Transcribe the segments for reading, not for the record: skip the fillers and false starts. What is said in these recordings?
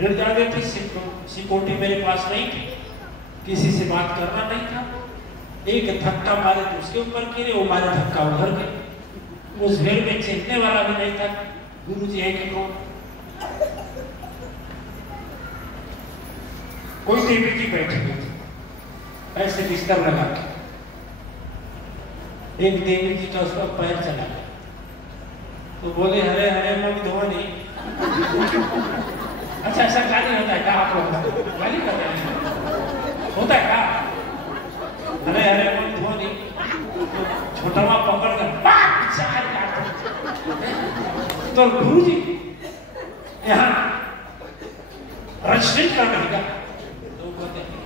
निर्जादे थी, सिक्योरिटी मेरे पास नहीं थी, किसी से बात करना नहीं था। एक धक्का मारे तो उसके ऊपर गिरे, वो मारे धक्का उधर गए। उस भीड़ में चिढ़ने वाला भी नहीं था गुरु जी है कि कौन। कोई देवी जी बैठे हुए थे ऐसे बिस्तर लगा के, एक देवी जी का उस पर पैर चला गया तो बोले हरे हरे मुख धोनी। अच्छा ऐसा गाली होता है क्या? आप लोग गाली करते हैं, होता है क्या? हरे हरे मुख धोनी छोटा माँ पकड़ कर तो गुरु जी यहाँ रजिस्ट्रेट कर रहेगा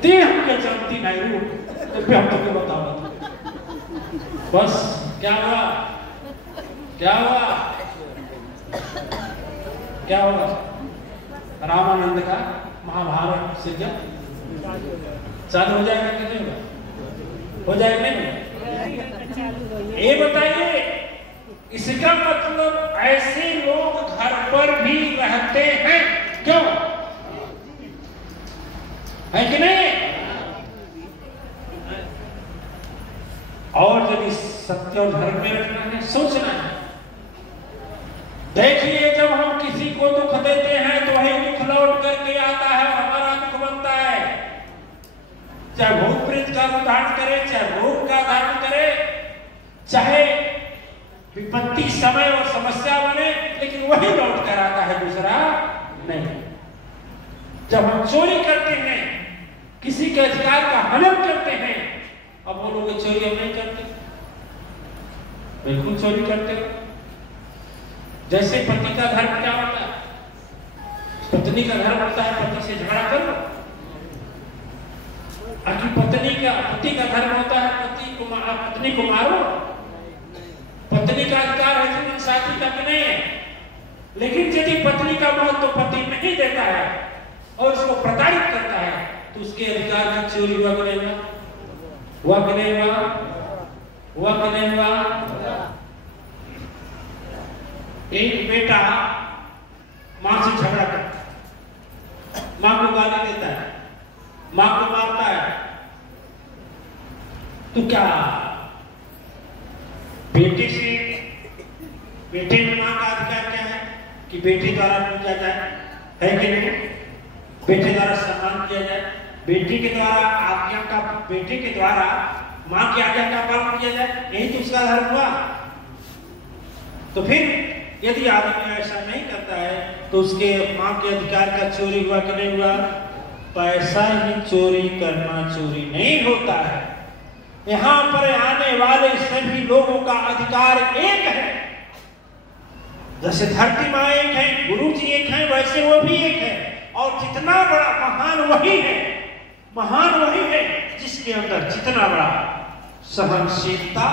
दे हमके चलती नहीं रू तो फिर हम तो बताओ बस क्या हुआ क्या हुआ क्या हुआ? रामानंद का महाभारत सृजन चालू हो जाएगा कि नहीं होगा? हो जाएगा नहीं? ये बताइए, इसका मतलब ऐसे लोग घर पर भी रहते हैं क्यों? है कि नहीं? और यदि सत्य और धर्म में रखना है, सोचना है। देखिए जब हम किसी को दुख देते हैं तो वही दुख लौट करके आता है, हमारा दुख बनता है। चाहे भूत प्रेत का धारण करे, चाहे रोग का धारण करे, चाहे विपत्ति समय और समस्या बने, लेकिन वही लौट कर आता है, दूसरा नहीं। जब हम चोरी करते हैं, किसी के अधिकार का हनन करते हैं, अब बोलोगे चोरी हम नहीं करते, बिल्कुल चोरी करते हो। जैसे पति का धर्म क्या होता है? पत्नी का धर्म होता है पति से झगड़ा करो, पति का धर्म होता है पत्नी को मारो। पत्नी का अधिकार है जीवन साथी का भी नहीं है, लेकिन यदि पत्नी का मौत तो पति नहीं देता है और उसको प्रताड़ित करता है तो उसके अधिकार की चोरी हुआ कि नहीं हुआ? हुआ कि नहीं हुआ? हुआ कि नहीं हुआ? एक बेटा मां से झगड़ा करता है, मां को गाली देता है, मां को मारता है, तो क्या बेटे में मां का अधिकार क्या है कि बेटे द्वारा पूजा जाए, है कि नहीं? बेटे द्वारा सम्मान किया जाए, बेटे के द्वारा आज्ञा का, बेटे के द्वारा मां की आज्ञा का पालन किया जाए, यही तो उसका धर्म हुआ। तो फिर यदि आदमी ऐसा नहीं करता है तो उसके मां के अधिकार का चोरी हुआ कि नहीं हुआ? पैसा ही चोरी करना चोरी नहीं होता है। यहाँ पर आने वाले सभी लोगों का अधिकार एक है। जैसे धरती माँ एक है, गुरु जी एक है, वैसे वो भी एक है। और जितना बड़ा महान वही है, महान वही है जिसके अंदर जितना बड़ा सहनशीलता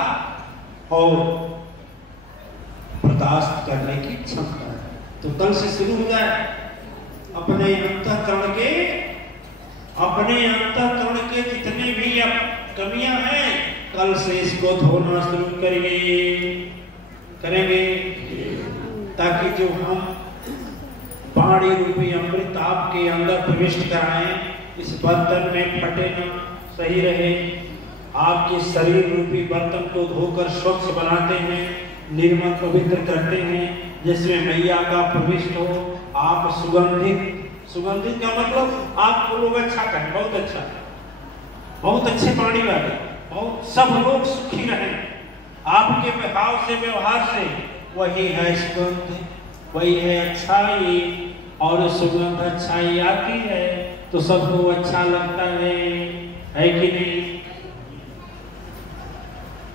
और बर्दाश्त करने की क्षमता है। तो कल से शुरू हो जाए अपने अंतःकरण के जितने भी कमियां हैं, कल से इसको धोना शुरू करेंगे, ताकि जो हम वाणी रूपी अमृत आपके अंदर प्रविष्ट कराएं, इस बर्तन में फटे न, सही रहे। आपके शरीर रूपी बर्तन को धोकर स्वच्छ बनाते हैं, निर्मल पवित्र करते हैं, जिसमें मैया का प्रविष्ट हो। आप सुगंधित का मतलब आपको लोग अच्छा कहें, बहुत अच्छा, बहुत अच्छे पानी वाले, बहुत सब लोग सुखी रहें आपके भाव से, व्यवहार से। वही है सुगंध, वही है अच्छाई, और सुगंध अच्छाई आती है तो सबको अच्छा लगता है कि नहीं?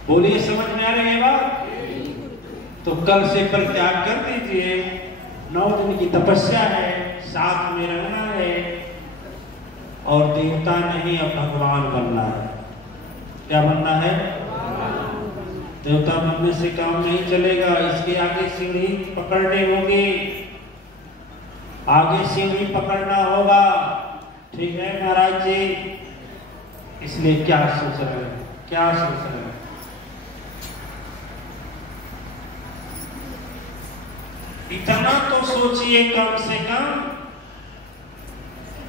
बोलिए, समझ में आ रही है बात? तो कल से परित्याग कर दीजिए। 9 दिन की तपस्या है, साथ में रहना है, और देवता नहीं अब भगवान बनना है। क्या बनना है? देवता बनने से काम नहीं चलेगा, इसके आगे सीढ़ी पकड़ने होगी, आगे सीढ़ी पकड़ना होगा। ठीक है महाराज जी? इसलिए क्या सोच रहे हैं, क्या सोच रहे हैं? इतना तो सोचिए कम से कम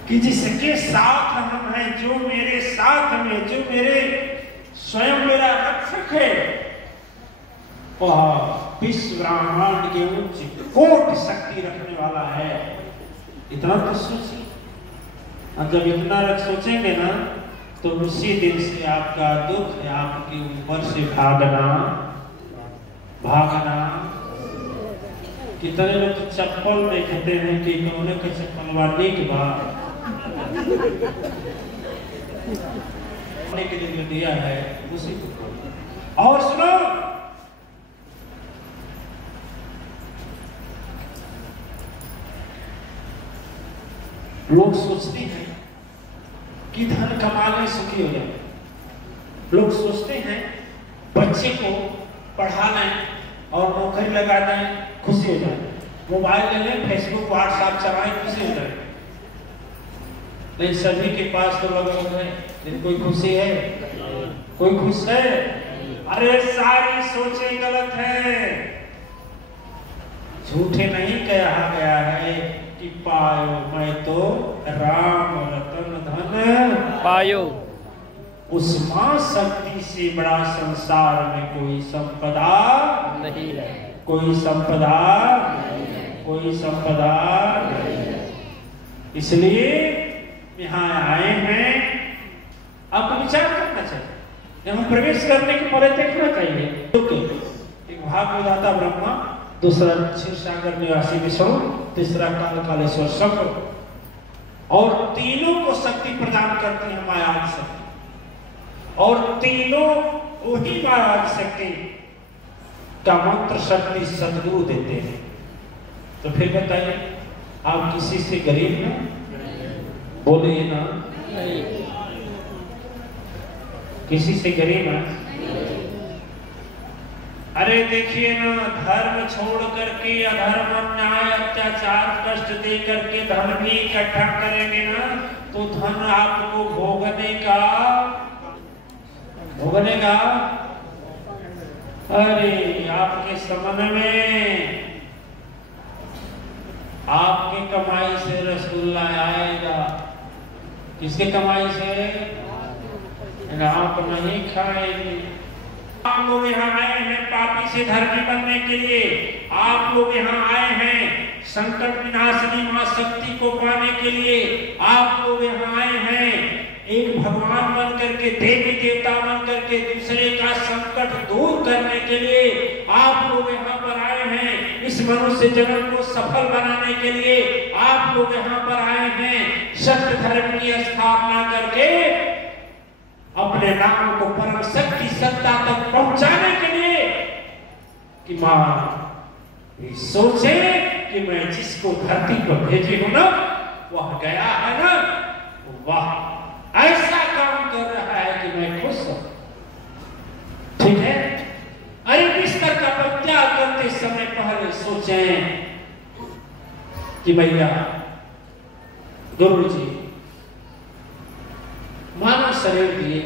कि जिसके साथ हम हैं, जो मेरे साथ में, जो मेरे स्वयं मेरा रक्षक है, वह विश्व ब्रह्मांड के उच्च कोट शक्ति रखने वाला है। इतना तो सोचिए। अब जब इतना रख सोचेंगे ना, तो उसी दिन से आपका दुख है, आपकी ऊपर से भागना। कितने लोग तो चप्पल देखते हैं कि कौन के चप्पल वाले के बाद के लिए जो दिया है उसी को। और सुनो, लोग सोचते हैं कि धन कमा लें सुखी हो जाए। लोग सोचते हैं बच्चे को पढ़ा लें और नौकरी लगा दें, खुशी हो जाए। मोबाइल ले लें, फेसबुक व्हाट्सएप चलाएं, खुशी हो जाए। नहीं, सभी के पास तो लगा है, लेकिन कोई खुशी है? कोई खुश है? अरे सारी सोचें गलत है। झूठे नहीं कहा गया है कि पायो मैं तो राम रतन धन पायो। उस मां शक्ति से बड़ा संसार में कोई संपदा नहीं है। कोई संपदा कोई संपदा नहीं। इसलिए यहाँ आए हैं, आपको विचार करना चाहिए। यहाँ प्रवेश करने के पहले देखना चाहिए। एक भागवदाता ब्रह्मा, दूसरा क्षीर सागर निवासी विष्णु, तीसरा काल कालेश्वर शंकर, और तीनों को शक्ति प्रदान करती है माया शक्ति। और तीनों वही माया शक्ति का मंत्र शक्ति सदगुरु देते हैं। तो फिर बताइए, आप किसी से गरीब हैं? बोलिए ना, किसी से गरीब है? अरे देखिए ना, धर्म छोड़ करके अधर्म, अन्याय, अत्याचार, कष्ट दे करके धन भी इकट्ठा करेंगे ना, तो धन आपको भोगने का। अरे आपके समन में आपकी कमाई से रसगुल्ला आएगा। किसके कमाई से? आप नहीं खाएंगे। आप लोग यहाँ आए हैं पापी से धर्मी बनने के लिए। आप लोग यहाँ आए हैं संकट विनाशिनी मां शक्ति को पाने के लिए। आप लोग यहाँ आए हैं एक भगवान बन करके, देवी देवता बन करके दूसरे का संकट दूर करने के लिए। आप लोग यहाँ पर आए हैं इस मनुष्य जन्म को सफल बनाने के लिए। आप लोग यहाँ पर आए हैं सत्य धर्म की स्थापना करके अपने नाम को परम शक्ति सत्ता तक पहुंचाने के लिए। कि मां सोचे कि मैं जिसको धरती पर भेजी हूं ना, वह गया है ना, वह ऐसा काम कर रहा है कि मैं खुश हूं। ठीक है? अरे बिस्तर का परित्याग करते समय पहले सोचें कि भैया गुरु जी मानव शरीर दिए,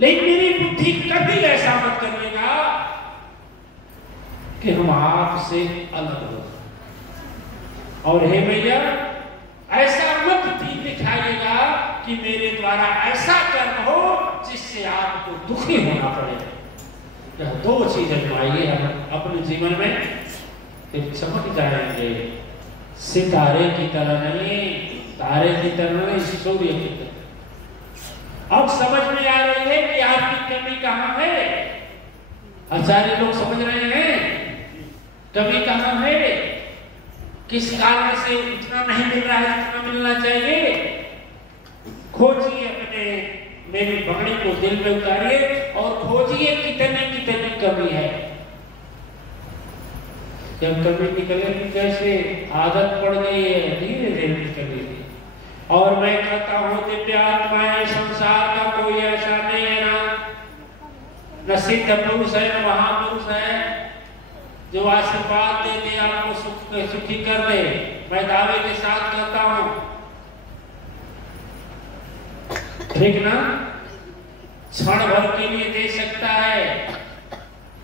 लेकिन मेरी बुद्धि कभी ऐसा मत करिएगा कि हम आपसे अलग हो। और हे भैया, ऐसा मत दिखाइएगा कि मेरे द्वारा ऐसा कर्म हो जिससे आपको दुखी होना पड़े। यह दो चीजें आइए हम अपने जीवन में फिर चमक जाएंगे। सितारे की तरह नहीं, तारे की तरह नहीं, सूर्य की तरह। अब समझ में आ रही है कि आपकी कमी कहाँ है। आचार्य लोग समझ रहे हैं कमी कहाँ है, किस कारण से इतना नहीं मिल रहा है जितना मिलना चाहिए। खोजिए अपने, मेरी पगड़ी को दिल में उतारिए और खोजिए कितने कितने कमी है। जब कमी निकलेगी, कैसे आदत पड़ गई है, धीरे धीरे निकलेगी। और मैं कहता हूं दिव्यात्माएं, संसार का कोई ऐसा नहीं है न सिद्ध पुरुष है न महापुरुष है जो आशीर्वाद दे दे आपको सुखी कर दे। मैं दावे के साथ कहता हूं, ठीक ना, क्षण भर के लिए दे सकता है,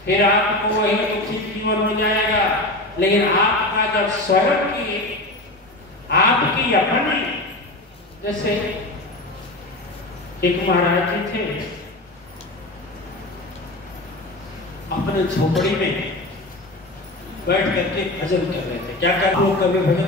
फिर आपको वही दुखी जीवन हो जाएगा। लेकिन आपका जब स्वयं की, आपकी अपनी जैसे एक महाराज जी थे, अपने झोपड़ी में बैठ करके भजन कर रहे थे। क्या कर, वो कभी भजन